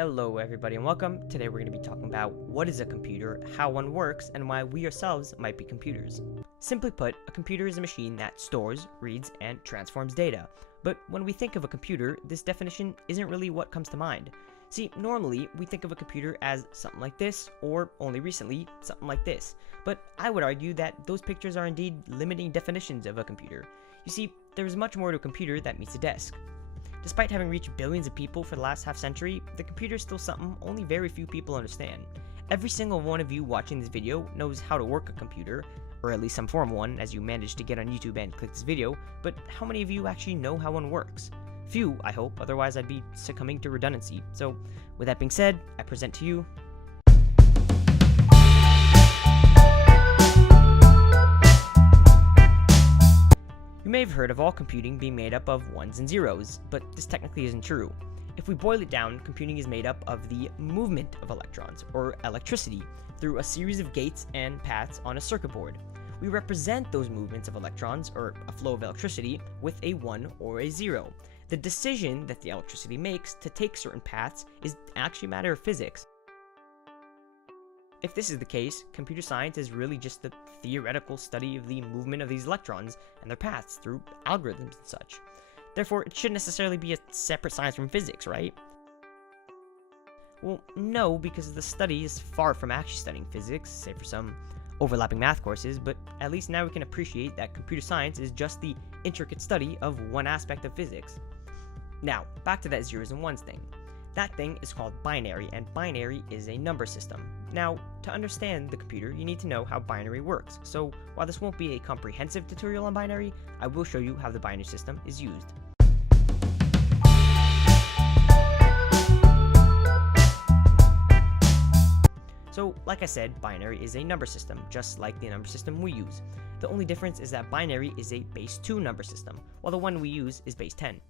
Hello everybody and welcome. Today we're going to be talking about what is a computer, how one works, and why we ourselves might be computers. Simply put, a computer is a machine that stores, reads, and transforms data. But when we think of a computer, this definition isn't really what comes to mind. See, normally we think of a computer as something like this, or only recently, something like this. But I would argue that those pictures are indeed limiting definitions of a computer. You see, there is much more to a computer that meets a desk. Despite having reached billions of people for the last half-century, the computer is still something only very few people understand. Every single one of you watching this video knows how to work a computer, or at least some form of one as you managed to get on YouTube and click this video, but how many of you actually know how one works? Few, I hope, otherwise I'd be succumbing to redundancy. So, with that being said, I present to you You may have heard of all computing being made up of ones and zeros, but this technically isn't true. If we boil it down, computing is made up of the movement of electrons, or electricity, through a series of gates and paths on a circuit board. We represent those movements of electrons, or a flow of electricity, with a 1 or a 0. The decision that the electricity makes to take certain paths is actually a matter of physics. If this is the case, computer science is really just the theoretical study of the movement of these electrons and their paths through algorithms and such. Therefore, it shouldn't necessarily be a separate science from physics, right? Well, no, because the study is far from actually studying physics, save for some overlapping math courses, but at least now we can appreciate that computer science is just the intricate study of one aspect of physics. Now, back to that zeros and ones thing. That thing is called binary, and binary is a number system. Now, to understand the computer, you need to know how binary works. So, while this won't be a comprehensive tutorial on binary, I will show you how the binary system is used. So, like I said, binary is a number system, just like the number system we use. The only difference is that binary is a base 2 number system, while the one we use is base 10.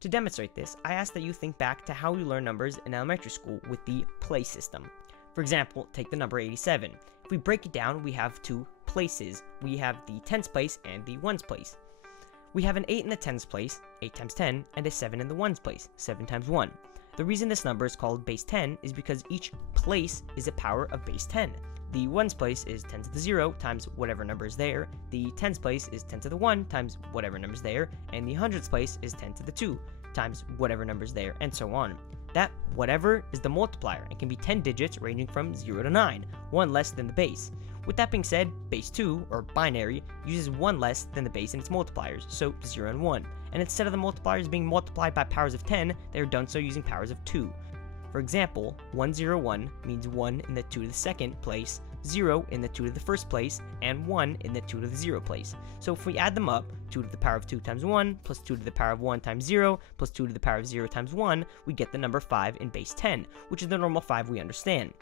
To demonstrate this, I ask that you think back to how you learn numbers in elementary school with the place system. For example, take the number 87. If we break it down, we have two places. We have the tens place and the ones place. We have an 8 in the tens place, 8 times 10, and a 7 in the ones place, 7 times 1. The reason this number is called base 10 is because each place is a power of base 10. The ones place is 10 to the 0 times whatever number is there, the tens place is 10 to the 1 times whatever number is there, and the hundreds place is 10 to the 2 times whatever number is there, and so on. That whatever is the multiplier and can be 10 digits ranging from 0 to 9, one less than the base. With that being said, base 2, or binary, uses one less than the base in its multipliers, so 0 and 1. And instead of the multipliers being multiplied by powers of 10, they are done so using powers of 2. For example, 101 means 1 in the 2 to the second place, 0 in the 2 to the first place, and 1 in the 2 to the 0 place. So if we add them up, 2 to the power of 2 times 1, plus 2 to the power of 1 times 0, plus 2 to the power of 0 times 1, we get the number 5 in base 10, which is the normal 5 we understand.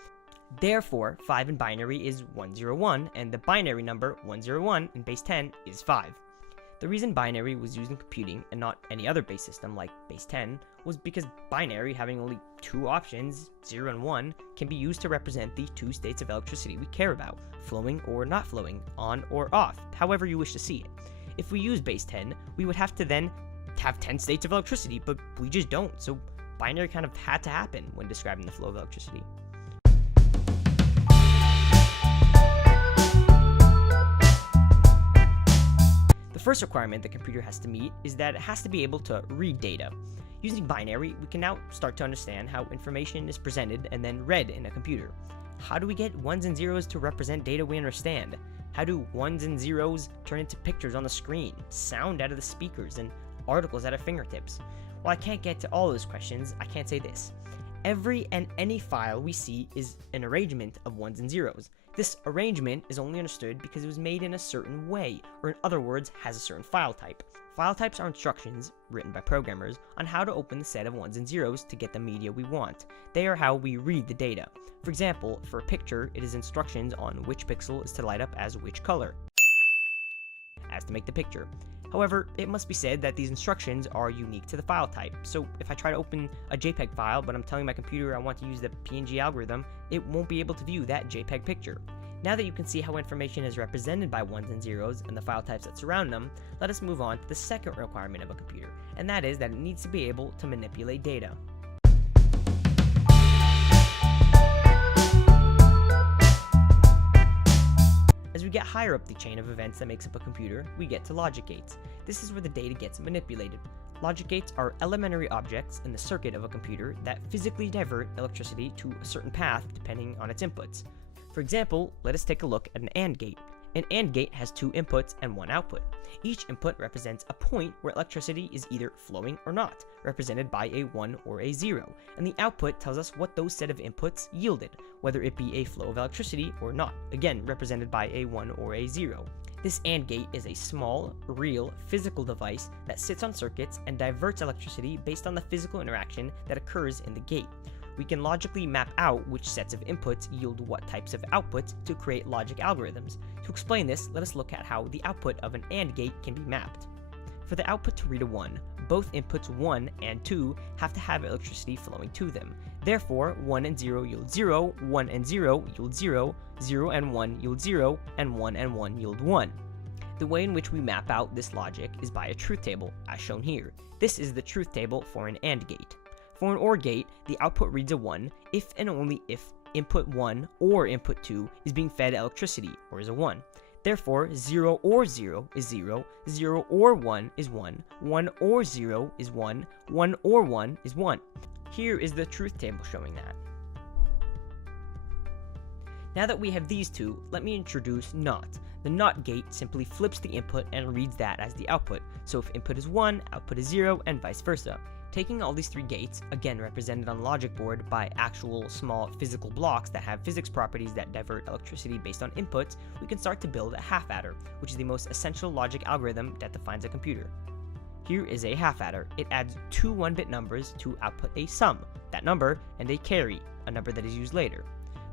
Therefore, 5 in binary is 101, and the binary number 101 in base 10 is 5. The reason binary was used in computing and not any other base system like base 10 was because binary, having only two options, 0 and 1, can be used to represent the two states of electricity we care about, flowing or not flowing, on or off, however you wish to see it. If we use base 10, we would have to then have 10 states of electricity, but we just don't, so binary kind of had to happen when describing the flow of electricity. The first requirement the computer has to meet is that it has to be able to read data. Using binary, we can now start to understand how information is presented and then read in a computer. How do we get ones and zeros to represent data we understand? How do ones and zeros turn into pictures on the screen, sound out of the speakers, and articles at our fingertips? While I can't get to all those questions, I can say this. Every and any file we see is an arrangement of ones and zeros. This arrangement is only understood because it was made in a certain way, or in other words, has a certain file type. File types are instructions, written by programmers, on how to open the set of ones and zeros to get the media we want. They are how we read the data. For example, for a picture, it is instructions on which pixel is to light up as which color, as to make the picture. However, it must be said that these instructions are unique to the file type, so if I try to open a JPEG file but I'm telling my computer I want to use the PNG algorithm, it won't be able to view that JPEG picture. Now that you can see how information is represented by ones and zeros and the file types that surround them, let us move on to the second requirement of a computer, and that is that it needs to be able to manipulate data. higher up the chain of events that makes up a computer, we get to logic gates. This is where the data gets manipulated. Logic gates are elementary objects in the circuit of a computer that physically divert electricity to a certain path depending on its inputs. For example, let us take a look at an AND gate. An AND gate has 2 inputs and 1 output. Each input represents a point where electricity is either flowing or not, represented by a 1 or a 0, and the output tells us what those set of inputs yielded, whether it be a flow of electricity or not, again represented by a 1 or a 0. This AND gate is a small, real, physical device that sits on circuits and diverts electricity based on the physical interaction that occurs in the gate. We can logically map out which sets of inputs yield what types of outputs to create logic algorithms. To explain this, let us look at how the output of an AND gate can be mapped. For the output to read a 1, both inputs 1 and 2 have to have electricity flowing to them. Therefore, 1 and 0 yield 0, 1 and 0 yield 0, 0 and 1 yield 0, and 1 and 1 yield 1. The way in which we map out this logic is by a truth table, as shown here. This is the truth table for an AND gate. For an OR gate, the output reads a 1 if and only if input 1 or input 2 is being fed electricity, or is a 1. Therefore, 0 or 0 is 0, 0 or 1 is 1, 1 or 0 is 1, 1 or 1 is 1. Here is the truth table showing that. Now that we have these two, let me introduce NOT. The NOT gate simply flips the input and reads that as the output, so if input is 1, output is 0, and vice versa. Taking all these 3 gates, again represented on the logic board by actual small physical blocks that have physics properties that divert electricity based on inputs, we can start to build a half adder, which is the most essential logic algorithm that defines a computer. Here is a half adder. It adds 2 1-bit numbers to output a sum, that number, and a carry, a number that is used later.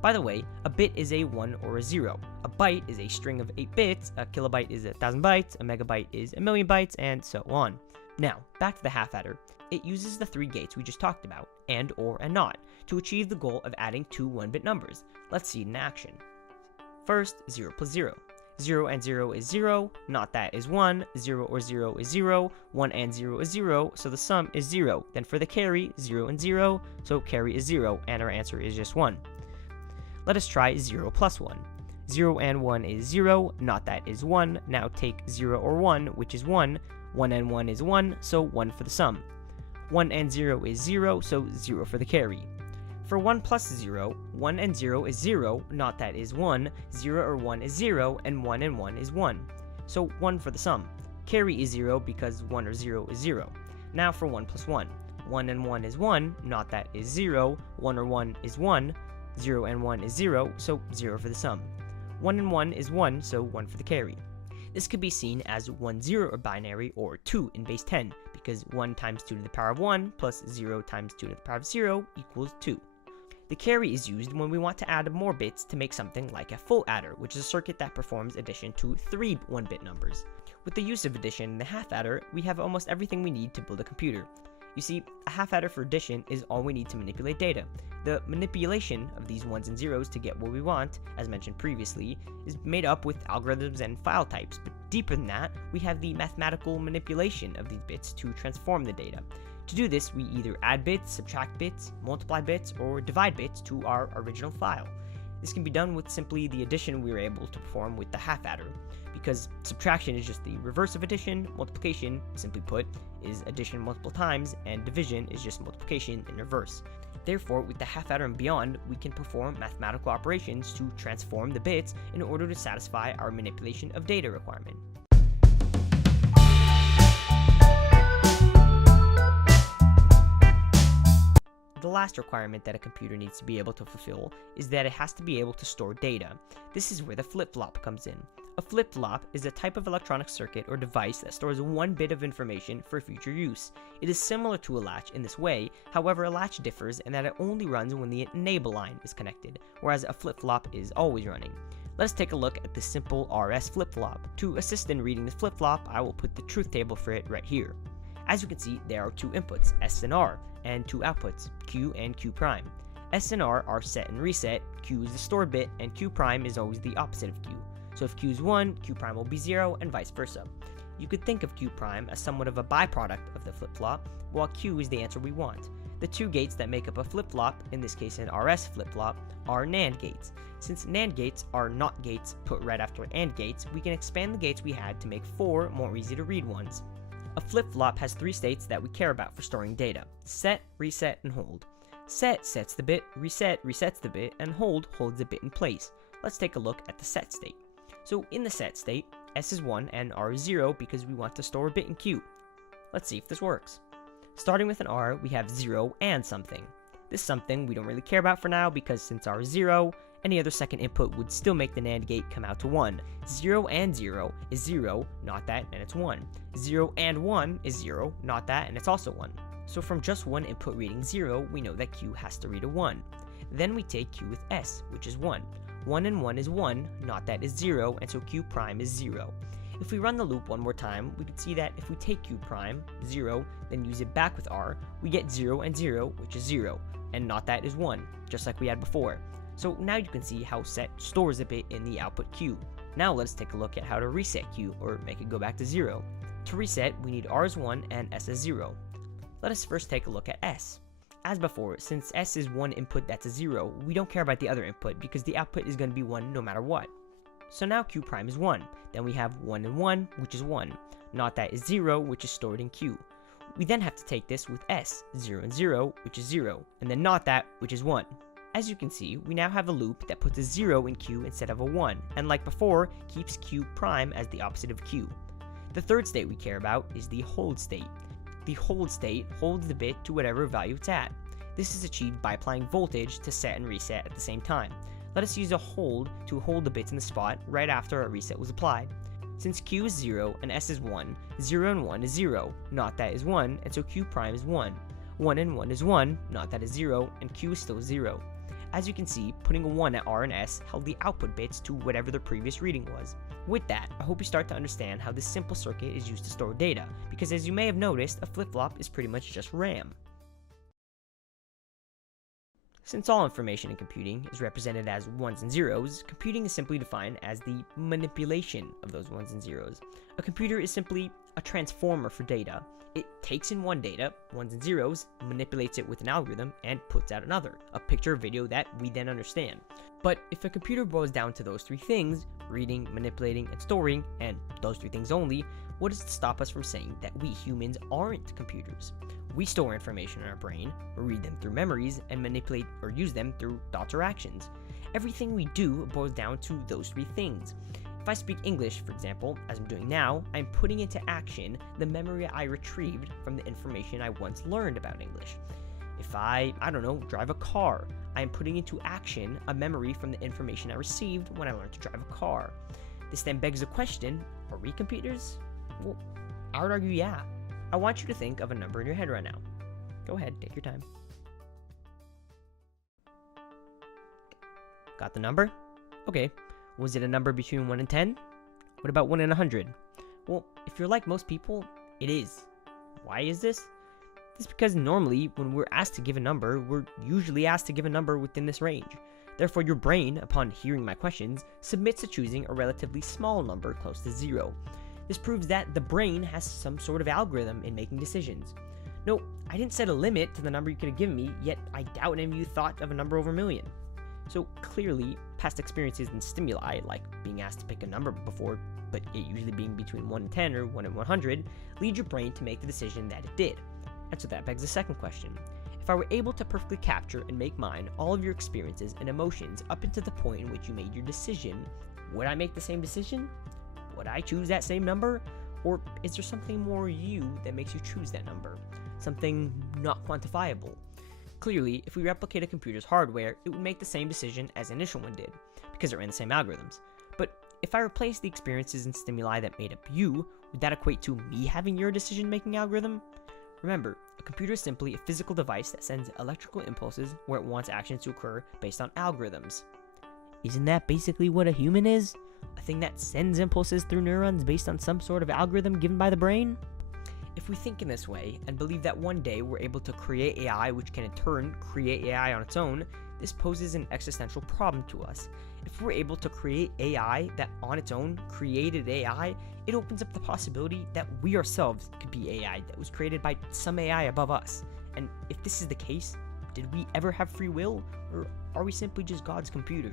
By the way, a bit is a 1 or a 0. A byte is a string of 8 bits, a kilobyte is 1,000 bytes, a megabyte is 1,000,000 bytes, and so on. Now, back to the half adder. It uses the 3 gates we just talked about, AND, OR, and NOT, to achieve the goal of adding 2 1-bit numbers. Let's see it in action. First, 0 plus 0. 0 and 0 is 0, not that is 1, 0 or 0 is 0, 1 and 0 is 0, so the sum is 0. Then for the carry, 0 and 0, so carry is 0, and our answer is just 1. Let us try 0 plus 1. 0 and 1 is 0, not that is 1, now take 0 or 1, which is 1, 1 and 1 is 1, so 1 for the sum. 1 and 0 is 0, so 0 for the carry. For 1 plus 0, 1 and 0 is 0, not that is 1, 0 or 1 is 0, and 1 and 1 is 1. So 1 for the sum. Carry is 0 because 1 or 0 is 0. Now for 1 plus 1. 1 and 1 is 1, not that is 0, 1 or 1 is 1, 0 and 1 is 0, so 0 for the sum. 1 and 1 is 1, so 1 for the carry. This could be seen as 1 0 binary or 2 in base 10, because 1 times 2 to the power of 1 plus 0 times 2 to the power of 0 equals 2. The carry is used when we want to add more bits to make something like a full adder, which is a circuit that performs addition to 3 1-bit numbers. With the use of addition in the half adder, we have almost everything we need to build a computer. You see, a half adder for addition is all we need to manipulate data. The manipulation of these 1s and 0s to get what we want, as mentioned previously, is made up with algorithms and file types, but deeper than that, we have the mathematical manipulation of these bits to transform the data. To do this, we either add bits, subtract bits, multiply bits, or divide bits to our original file. This can be done with simply the addition we were able to perform with the half adder, because subtraction is just the reverse of addition, multiplication, simply put, is addition multiple times, and division is just multiplication in reverse. Therefore, with the half adder and beyond, we can perform mathematical operations to transform the bits in order to satisfy our manipulation of data requirement. The last requirement that a computer needs to be able to fulfill is that it has to be able to store data. This is where the flip-flop comes in. A flip-flop is a type of electronic circuit or device that stores 1 bit of information for future use. It is similar to a latch in this way, however a latch differs in that it only runs when the enable line is connected, whereas a flip-flop is always running. Let us take a look at the simple RS flip-flop. To assist in reading this flip-flop, I will put the truth table for it right here. As you can see, there are 2 inputs, S and R, and 2 outputs, Q and Q prime. S and R are set and reset, Q is the stored bit, and Q prime is always the opposite of Q. So if Q is 1, Q prime will be 0, and vice versa. You could think of Q prime as somewhat of a byproduct of the flip-flop, while Q is the answer we want. The two gates that make up a flip-flop, in this case an RS flip-flop, are NAND gates. Since NAND gates are not gates put right after AND gates, we can expand the gates we had to make 4 more easy to read ones. A flip-flop has 3 states that we care about for storing data: set, reset, and hold. Set sets the bit, reset resets the bit, and hold holds the bit in place. Let's take a look at the set state. So in the set state, S is 1 and R is 0 because we want to store a bit in Q. Let's see if this works. Starting with an R, we have 0 and something. This something we don't really care about for now because since R is 0, any other second input would still make the NAND gate come out to 1. 0 and 0 is 0, not that, and it's 1. 0 and 1 is 0, not that, and it's also 1. So from just one input reading 0, we know that Q has to read a 1. Then we take Q with S, which is 1. 1 and 1 is 1, not that is 0, and so Q prime is 0. If we run the loop one more time, we can see that if we take Q prime, 0, then use it back with R, we get 0 and 0, which is 0, and not that is 1, just like we had before. So now you can see how set stores a bit in the output Q. Now let's take a look at how to reset Q, or make it go back to 0. To reset, we need R as 1 and S as 0. Let us first take a look at S. As before, since S is one input that's a 0, we don't care about the other input because the output is going to be 1 no matter what. So now Q prime is 1, then we have 1 and 1, which is 1, not that is 0, which is stored in Q. We then have to take this with S, 0 and 0, which is 0, and then not that, which is 1. As you can see, we now have a loop that puts a 0 in Q instead of a 1, and like before, keeps Q prime as the opposite of Q. The third state we care about is the hold state. The hold state holds the bit to whatever value it's at. This is achieved by applying voltage to set and reset at the same time. Let us use a hold to hold the bits in the spot right after a reset was applied. Since Q is 0 and S is 1, 0 and 1 is 0, not that is 1, and so Q prime is 1. 1 and 1 is 1, not that is 0, and Q is still 0. As you can see, putting a 1 at R and S held the output bits to whatever the previous reading was. With that, I hope you start to understand how this simple circuit is used to store data, because as you may have noticed, a flip-flop is pretty much just RAM. Since all information in computing is represented as 1s and 0s, computing is simply defined as the manipulation of those 1s and 0s. A computer is simply a transformer for data. It takes in one data, 1s and 0s, manipulates it with an algorithm, and puts out another, a picture or video that we then understand. But if a computer boils down to those 3 things, reading, manipulating, and storing, and those 3 things only, what is to stop us from saying that we humans aren't computers? We store information in our brain, read them through memories, and manipulate or use them through thoughts or actions. Everything we do boils down to those 3 things. If I speak English, for example, as I'm doing now, I'm putting into action the memory I retrieved from the information I once learned about English. If I drive a car, I am putting into action a memory from the information I received when I learned to drive a car. This then begs the question, are we computers? Well, I would argue yeah. I want you to think of a number in your head right now. Go ahead, take your time. Got the number? Okay. Was it a number between 1 and 10? What about 1 and 100? Well, if you're like most people, it is. Why is this? This is because normally, when we're asked to give a number, we're usually asked to give a number within this range. Therefore, your brain, upon hearing my questions, submits to choosing a relatively small number close to 0. This proves that the brain has some sort of algorithm in making decisions. No, I didn't set a limit to the number you could have given me, yet I doubt any of you thought of a number over a million. So clearly, past experiences and stimuli, like being asked to pick a number before, but it usually being between 1 and 10 or 1 and 100, lead your brain to make the decision that it did. And so that begs the second question. If I were able to perfectly capture and make mine all of your experiences and emotions up until the point in which you made your decision, would I make the same decision? Would I choose that same number? Or is there something more you that makes you choose that number? Something not quantifiable? Clearly, if we replicate a computer's hardware, it would make the same decision as the initial one did, because it ran the same algorithms. But if I replace the experiences and stimuli that made up you, would that equate to me having your decision-making algorithm? Remember, a computer is simply a physical device that sends electrical impulses where it wants actions to occur based on algorithms. Isn't that basically what a human is? A thing that sends impulses through neurons based on some sort of algorithm given by the brain? If we think in this way, and believe that one day we're able to create AI which can in turn create AI on its own, this poses an existential problem to us. If we're able to create AI that on its own created AI, it opens up the possibility that we ourselves could be AI that was created by some AI above us. And if this is the case, did we ever have free will, or are we simply just God's computer?